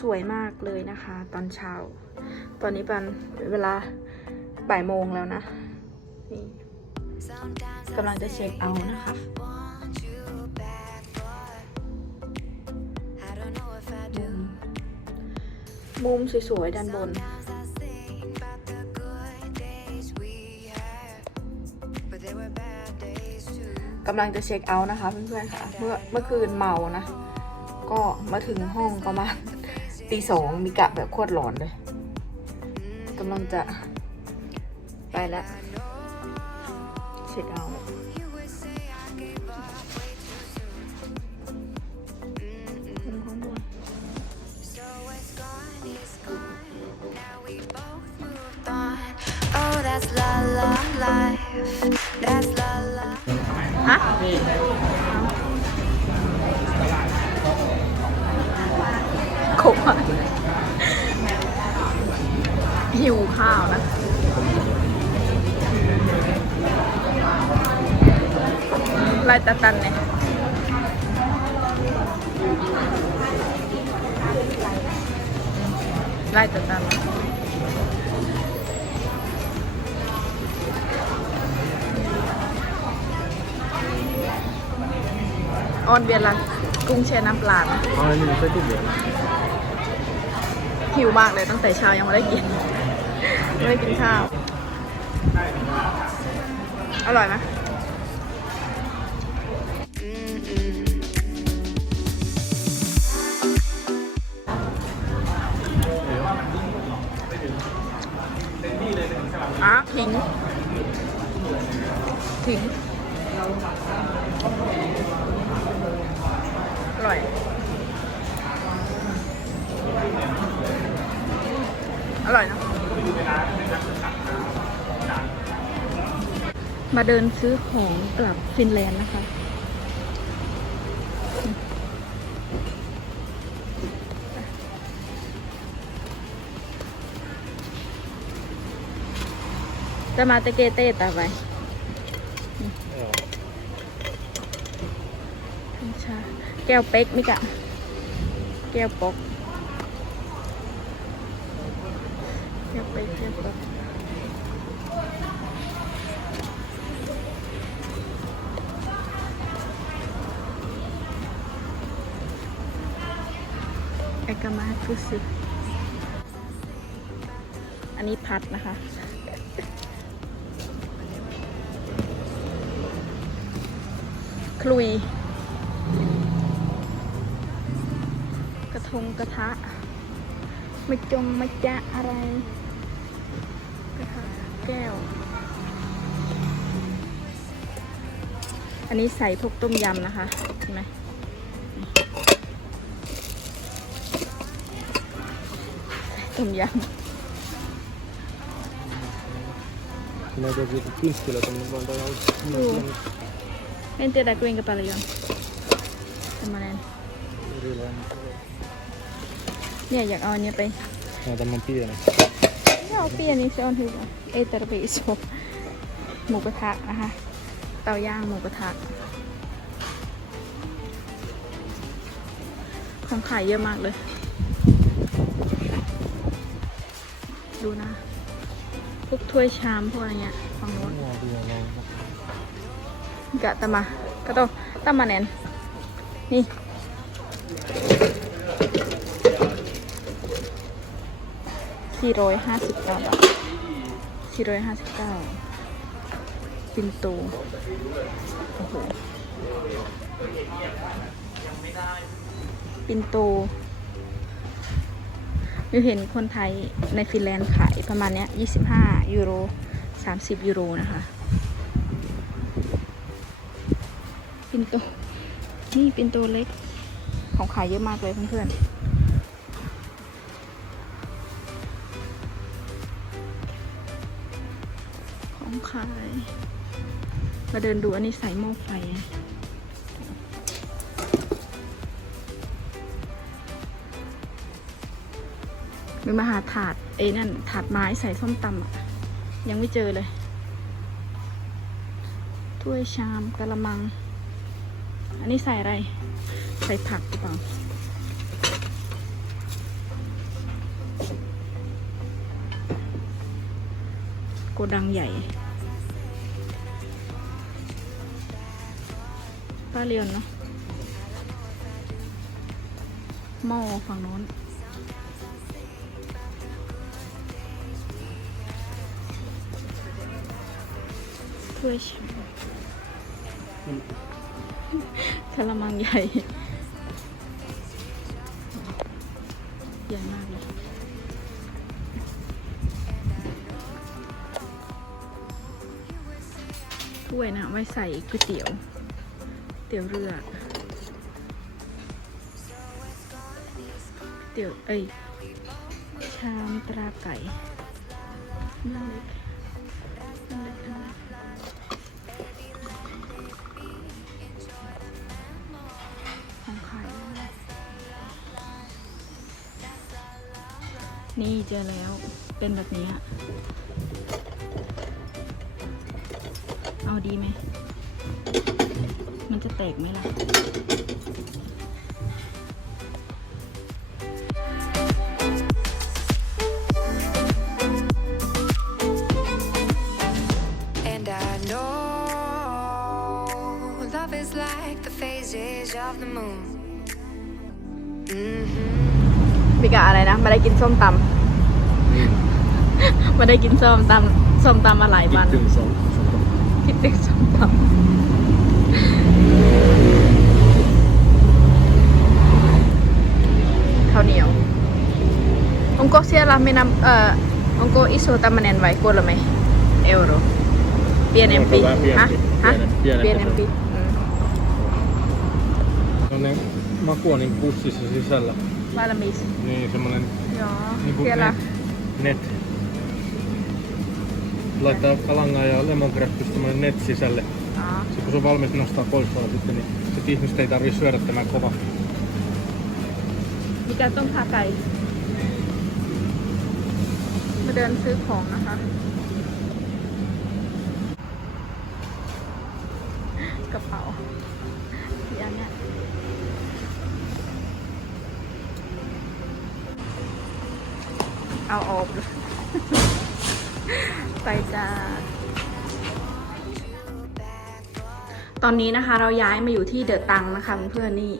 สวยมากเลยนะคะ ตอนเช้า ตอนนี้ปันเวลาบ่ายโมงแล้วนะนี่กำลังจะเช็คเอาท์นะคะมุมสวยๆด้านบนกำลังจะเช็คเอาท์นะคะเพื่อนๆค่ะ เมื่อเมื่อคืนเมานะ ก็มาถึงห้องประมาณ ตีสองมีกะแบบโคตรหลอนเลยกำลังจะไปแล้วเช็คเอาท์ห้ หิวข้าวนะไล่ตะตันเนี่ยไล่ตะตันออนเวียนละกุ้งแช่น้ำปลานะ Ja, men nu så är det หิวมากเลยตั้งแต่เช้ายังไม่ได้กิน ไม่ได้กินข้าว อร่อยไหมอะทิ้งทิ้งอร่อยอร่อยนะ มาเดินซื้อของกลับฟินแลนด์นะคะ จะมาตะเกเต้ต่อไปแก้วเป๊กมิกะ แก้วปอกแก้วเป๊กแก้วปอก เอกมาคุสึอันนี้พัดนะคะ คลุย กระทงกระทะไม่จงไม่จะอะไร กระทะแก้ว อันนี้ใส่พวกต้มยำนะคะ เห็นไหม ต้มย Men det blir finns till att de vandrar av. Jo. ำเล่นเตะตะกรีนกับปลาเลยอนทำมาแนนเนี่ยอยากเอาอันเนี้ยไป Ja, de har pierna. เอาเปียนี้เซออนคือเอเตอร์เบโซหมูกระทะนะคะเตาย่างหมูกระทะของขายเยอะมากเลย ดูนะ พวกถ้วยชามพวกอะไรเงี้ยฝั่งโน้นกะตะมาก็ต้องตามมาแนนนี่ สี่ร้อยห้าสิบเก้าบาทสี่ร้อยห้าสิบเก้าปินโตโอ้โหปินโต มิวเห็นคนไทยในฟินแลนด์ขายประมาณเนี้ยยี่สิบห้ายูโรสามสิบยูโรนะคะปินโต นี่ปินโตเล็ก ของขายเยอะมากเลยเพื่อนๆของขาย มาเดินดูอันนี้ใส่หม้อไฟ มีมาหาถาดเอ้นั่นถาดไม้ใส่ส้มตำอะ ยังไม่เจอเลย ถ้วยชามกระมัง อันนี้ใส่อะไร ใส่ผักหรือเปล่าโกดังใหญ่ป้าเรียนเนาะหม้อฝั่งโน้น วยชามกระมังใหญ่ ใหญ่มากเลยถ้วยนะไว้ใส่ก๋วยเตี๋ยว เตี๋ยวเรือ เตี๋ยว เอ้ย ชามตราไก่นื้อเล็ก นี่เจอแล้วเป็นแบบนี้อะเอาดีไหม มันจะแตกไหมล่ะ And I know love is like the phases of the moon. hmm มิกะอะไรนะไม่ได้กินส้มตำไม่ได้กินส้มตำส้มตำมาหลายวัน Kittyn som, som kom. คิดถึงส้มตำข้าวเหนียวองโกเซียละไม่นำเอ่อองโกอิโซตามันแนนไว้กดละไหมเอโรเปลี่ยนเอ็มปี Onko vähän ฮะ pienempi? ฮะ Pienempi, เปลี่ยน pienempi เอ็ม se ปี on. No ne maku on niin pussissa sisällä. วาลามิส Niin semmonen เนาะ niinku เซียละ net. net. Laittaa kalangaa ja lemongrass semmonen net sisälle. อ๋อ Sitten kun se on valmis nostaa pois tuolla sitten, niin sit ihmiset ei tarvitse syödä tämän kova. มีการต้มขาไก่มาเดินซื้อของนะคะกระ เอาออกเลยไปจ้า ตอนนี้นะคะเราย้ายมาอยู่ที่เดอะตังนะคะเพื่อนๆนี่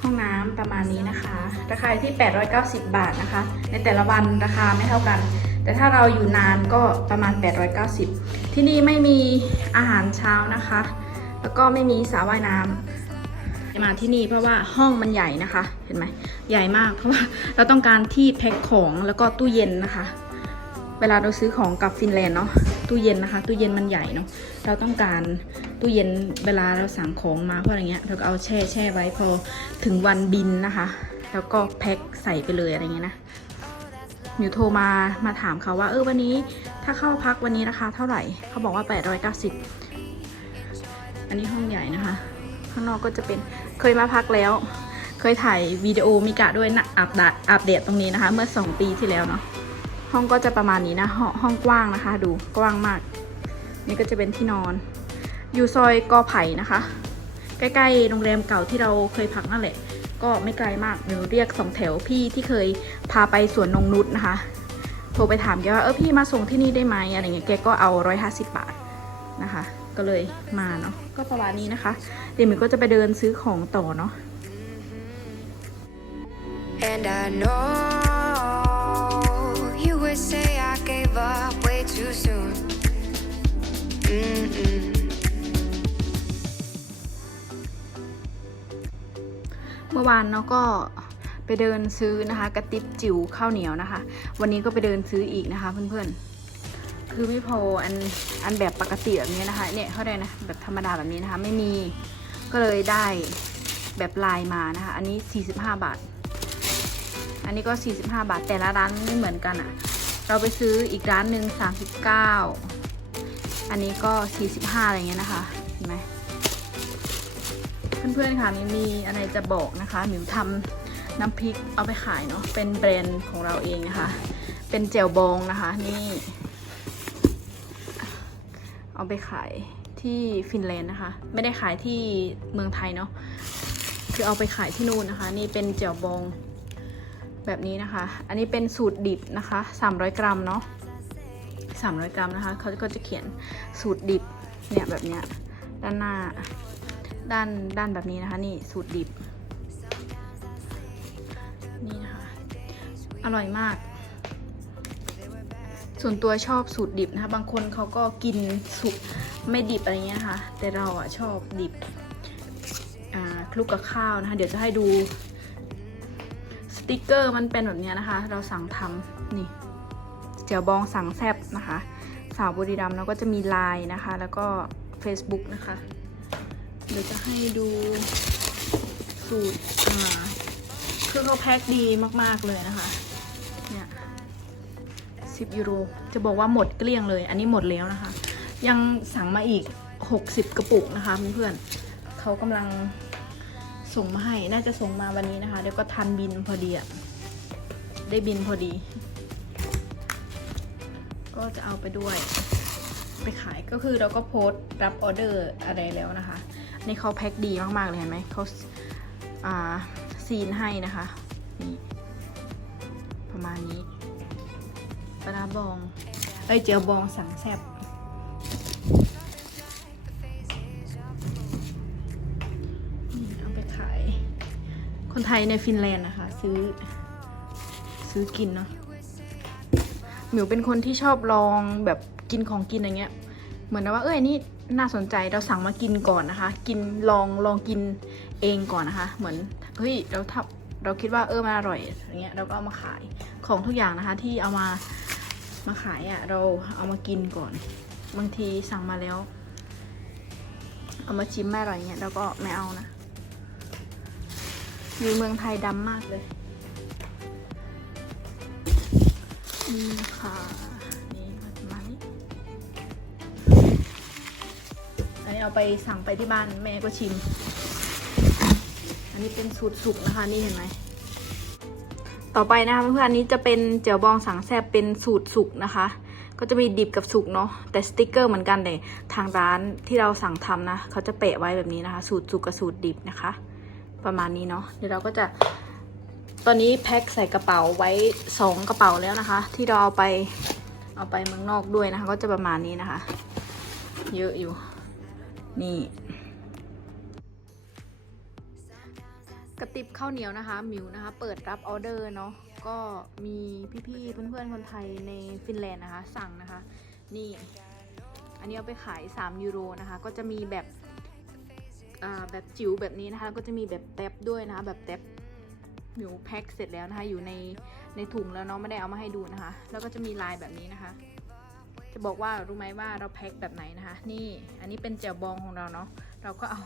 ห้องน้ำประมาณนี้นะคะ ราคาอยู่ที่ 890 บาทนะคะ ในแต่ละวันราคาไม่เท่ากัน แต่ถ้าเราอยู่นานก็ประมาณ 890 ที่นี่ไม่มีอาหารเช้านะคะ แล้วก็ไม่มีสระว่ายน้ำ มาที่นี่เพราะว่าห้องมันใหญ่นะคะ เห็นไหมใหญ่มาก เพราะว่าเราต้องการที่แพ็คของแล้วก็ตู้เย็นนะคะ เวลาเราซื้อของกลับฟินแลนด์เนาะตู้เย็นนะคะ ตู้เย็นมันใหญ่เนาะเราต้องการตู้เย็นเวลาเราสั่งของมาเพราะอะไรเงี้ยเราก็เอาแช่แช่ไว้พอถึงวันบินนะคะ แล้วก็แพ็คใส่ไปเลยอะไรเงี้ยนะมิวโทรมามาถามเขาว่าเออวันนี้ถ้าเข้าพักวันนี้ราคาเท่าไหร่เขาบอกว่า 890 อันนี้ห้องใหญ่นะคะ ข้างนอกก็จะเป็นเคยมาพักแล้ว เคยถ่ายวิดีโอมิกะด้วยนะอัปเดตอัปเดตตรงนี้นะคะ เมื่อ 2 ปีที่แล้วเนาะห้องก็จะประมาณนี้นะห้องห้องกว้างนะคะ ดูกว้างมาก นี่ก็จะเป็นที่นอน อยู่ซอยกอไผ่นะคะ ใกล้ๆโรงแรมเก่าที่เราเคยพักนั่นแหละ ก็ไม่ไกลมากเดี๋ยวเรียกสองแถวพี่ที่เคยพาไปสวนนงนุษนะคะ โทรไปถามแกว่าเออพี่มาส่งที่นี่ได้ไหมอะไรเงี้ยแกก็เอาร้อยห้าสิบบาทนะคะ ก็เลยมาเนาะก็ประมาณนี้นะคะ เดี๋ยวมิวก็จะไปเดินซื้อของต่อเนาะ And I know you would say I gave up way too soon. Mm-mm. เมื่อวานเนาะก็ไปเดินซื้อนะคะ กระติบจิ๋วข้าวเหนียวนะคะ วันนี้ก็ไปเดินซื้ออีกนะคะเพื่อนๆ คือไม่พออันอันแบบปกติแบบนี้นะคะ เนี่ยเขาได้นะแบบธรรมดาแบบนี้นะคะ ไม่มีก็เลยได้แบบลายมานะคะ อันนี้ 45 บาท อันนี้ก็ 45 บาท แต่ละร้านไม่เหมือนกันอะ่ะ เราไปซื้ออีกร้านหนึ่ง39 อันนี้ก็ 45 อะไรเงี้ยนะคะเห็นไหมเพื่อนๆค่ะมิวมีอะไรจะบอกนะคะหมิวทำน้ำพริกเอาไปขายเนาะเป็นแบรนด์ของเราเองนะคะ เป็นเจลบองนะคะนี่ เอาไปขายที่ฟินแลนด์นะคะ ไม่ได้ขายที่เมืองไทยเนาะคือเอาไปขายที่นู่นนะคะ นี่เป็นเจลบองแบบนี้นะคะ อันนี้เป็นสูตรดิบนะคะ 300 กรัมเนาะ300 กรัมนะคะเขาก็จะเขียนสูตรดิบเนี่ยแบบเนี้ยด้านหน้าด้านด้านแบบนี้นะคะ นี่สูตรดิบนี่นะคะอร่อยมาก ส่วนตัวชอบสูตรดิบนะคะ บางคนเขาก็กินสุกไม่ดิบอะไรเงี้ยนะคะแต่เราอะชอบดิบคลุกกับข้าวนะคะ เดี๋ยวจะให้ดูสติกเกอร์มันเป็นแบบเนี้ยนะคะ เราสั่งทำนี่เจียวบองสั่งแซบนะคะ สาวบุรีรัมย์แล้วก็จะมีไลน์นะคะ แล้วก็ Facebook นะคะ เดี๋ยวจะให้ดูสูตรคือเขาแพ็คดีมาก ๆ เลยนะคะ 10ยูโร จะบอกว่าหมดเกลี้ยงเลย อันนี้หมดแล้วนะคะ ยังสั่งมาอีก 60 กระปุกนะคะเพื่อนๆเขากำลังส่งมาให้ น่าจะส่งมาวันนี้นะคะ เดี๋ยวก็ทันบินพอดีอะได้บินพอดี ก็จะเอาไปด้วยไปขาย ก็คือเราก็โพสต์รับออเดอร์อะไรแล้วนะคะในเขาแพ็คดีมากๆเลยเห็นไหมเขาอ่าซีนให้นะคะนี่ประมาณนี้ ปลาบองเอ้ยเจียวบองสั่งแซบเอาไปขาย คนไทยในฟินแลนด์นะคะ ซื้อ ซื้อกินเนาะหมิวเป็นคนที่ชอบลองแบบกินของกินอย่างเงี้ย เหมือนว่าเอ้ยนี่น่าสนใจเราสั่งมากินก่อนนะคะ กินลองลองกินเองก่อนนะคะ เหมือนเฮ้ยเราทับเราคิดว่าเออมันอร่อยอย่างเงี้ยเราก็เอามาขายของทุกอย่างนะคะที่เอามา มาขายอะ่ะ เราเอามากินก่อน บางทีสั่งมาแล้ว เอามาชิมไม่อร่อยเงี้ยเราก็ไม่เอานะ อยู่เมืองไทยดำมากเลยนี่ค่ะนี่มาณนี้อันนี้เอาไปสั่งไปที่บ้านแม่ก็ชิม อันนี้เป็นสูตรสุกนะคะ นี่เห็นไหม ต่อไปนะคะเพื่อนๆอันนี้จะเป็นเจียวบองสังแซบเป็นสูตรสุกนะคะ ก็จะมีดิบกับสุกเนาะแต่สติกเกอร์เหมือนกันเลยทางร้านที่เราสั่งทำนะเขาจะเปะไว้แบบนี้นะคะ สูตรสุกกับสูตรดิบนะคะ ประมาณนี้เนาะเดี๋ยวเราก็จะตอนนี้แพ็คใส่กระเป๋าไว้สองกระเป๋าแล้วนะคะ ที่เราเอาไปเอาไปเมืองนอกด้วยนะคะ ก็จะประมาณนี้นะคะ เยอะอยู่นี่ กระติบข้าวเหนียวนะคะหมิวนะคะ เปิดรับออเดอร์เนาะก็มีพี่ๆเพื่อนๆคนไทยในฟินแลนด์นะคะ สั่งนะคะ นี่ อันนี้เอาไปขาย 3 ยูโรนะคะ ก็จะมีแบบอ่าแบบจิ๋วแบบนี้นะคะแล้วก็จะมีแบบแท็บด้วยนะคะ แบบแท็บหมิวแพ็คเสร็จแล้วนะคะ อยู่ในในถุงแล้วเนาะไม่ได้เอามาให้ดูนะคะ แล้วก็จะมีลายแบบนี้นะคะ จะบอกว่ารู้ไหมว่าเราแพ็คแบบไหนนะคะ นี่อันนี้เป็นแจ่วบองของเราเนาะเราก็เอา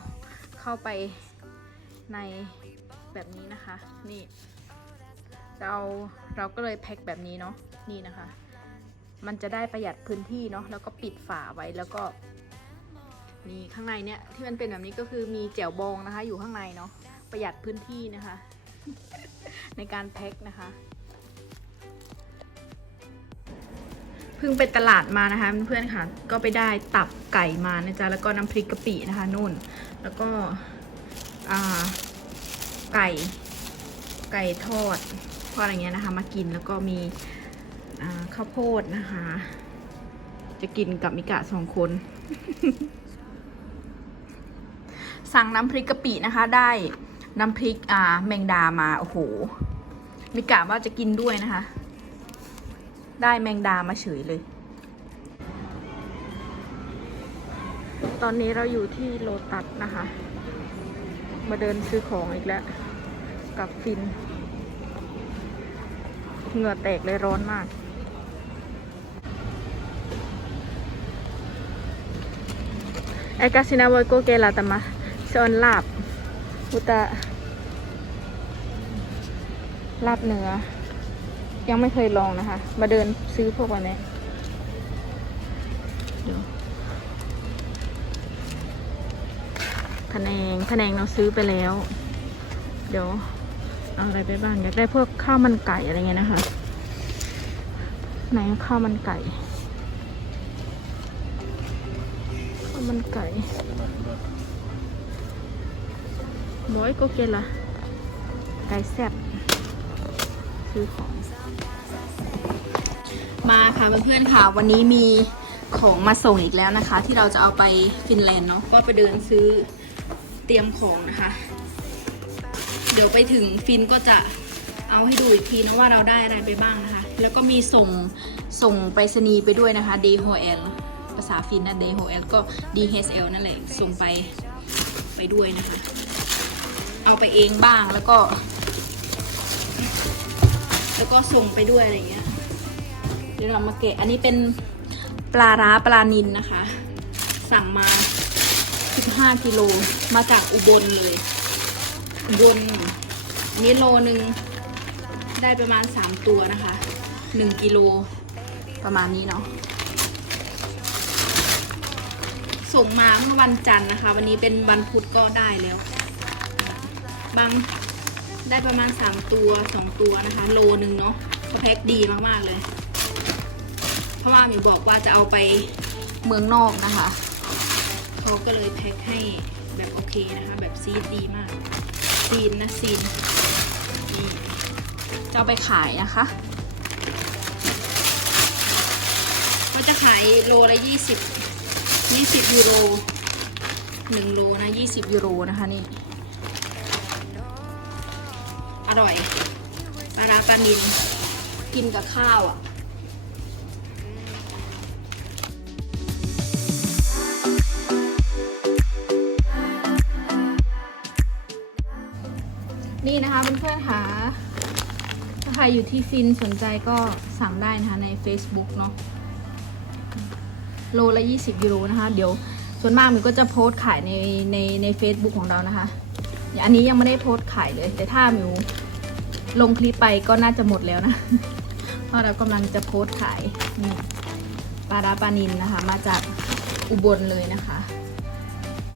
เข้าไปใน แบบนี้นะคะ นี่ เราเราก็เลยแพ็คแบบนี้เนาะนี่นะคะ มันจะได้ประหยัดพื้นที่เนาะแล้วก็ปิดฝาไว้แล้วก็นี่ข้างในเนี่ยที่มันเป็นแบบนี้ก็คือมีแจ่วบองนะคะ อยู่ข้างในเนาะประหยัดพื้นที่นะคะ ในการแพ็คนะคะเพิ่งไปตลาดมานะคะเพื่อนๆค่ะ ก็ไปได้ตับไก่มานะจ๊ะแล้วก็น้ำพริกกะปินะคะนู่น แล้วก็อ่า ไก่ ไก่ทอดทอดอะไรเงี้ยนะคะ มากินแล้วก็มีข้าวโพดนะคะ จะกินกับมิกะสองคน สั่งน้ำพริกกะปินะคะ ได้น้ำพริกอ่าแมงดามา โอ้โห มิกะว่าจะกินด้วยนะคะ ได้แมงดามาเฉยเลย ตอนนี้เราอยู่ที่โลตัสนะคะ มาเดินซื้อของอีกแล้ว กับฟิน เหงื่อแตกเลยร้อนมาก ไอกาซินาโวยโกเกลาตมาเซอนลาบอุตะลาบเนื้อ ยังไม่เคยลองนะคะ มาเดินซื้อพวกวันนี้ พะแนงพะแนงเราซื้อไปแล้ว เดี๋ยวเอาอะไรไปบ้างอยากได้พวกข้าวมันไก่อะไรเงี้ยนะคะไหนข้าวมันไก่ข้าวมันไก่ร้อยก็เกล่ะไก่แซ่บซื้อของ มาค่ะเพื่อนๆค่ะ วันนี้มีของมาส่งอีกแล้วนะคะ ที่เราจะเอาไปฟินแลนด์เนาะก็ไปเดินซื้อ เตรียมของนะคะ เดี๋ยวไปถึงฟินก็จะเอาให้ดูอีกทีนะว่าเราได้อะไรไปบ้างนะคะ แล้วก็มีส่งส่งไปรษณีย์ไปด้วยนะคะ DHL ภาษาฟินนะ DHL ก็ DHL นั่นแหละส่งไปไปด้วยนะคะ เอาไปเองบ้างแล้วก็ แล้วก็ส่งไปด้วยอะไรอย่างเงี้ยเดี๋ยวเรามาเกะอันนี้เป็นปลาร้าปลานินนะคะ สั่งมา 15กิโลมาจากอุบลเลยอุบลนี้โลหนึ่งได้ประมาณ 3 ตัวนะคะ 1กิโลประมาณนี้เนาะส่งมาเมื่อวันจันทร์นะคะ วันนี้เป็นวันพุธก็ได้แล้ว บางได้ประมาณ 3 ตัว 2 ตัวนะคะ โลนึงเนาะเขาแพ็คดีมาก ๆ เลย เพราะว่ามิวบอกว่าจะเอาไปเมืองนอกนะคะ เขาก็เลยแพ็คให้แบบโอเคนะคะ แบบซีดดีมาก ซีนนะซีนนี่จะเอาไปขายนะคะก็จะขายโลละยี่สิบยี่สิบยูโรหนึ่งโลนะยี่สิบยูโรนะคะนี่ อร่อยปลาร้าปลานินกินกับข้าวอะ นะคะเพื่อนๆค่ะถ้าใครอยู่ที่ฟินสนใจก็สั่งได้นะคะใน Facebook เนาะโลละ 20 ยูโรนะคะ เดี๋ยวส่วนมากมันก็จะโพสต์ขายในในใน Facebook ของเรานะคะ อันนี้ยังไม่ได้โพสต์ขายเลย แต่ถ้ามิวลงคลิปไปก็น่าจะหมดแล้วนะ เพราะเรากำลังจะโพสต์ขายปลาราปลานินนะคะ มาจากอุบลเลยนะคะ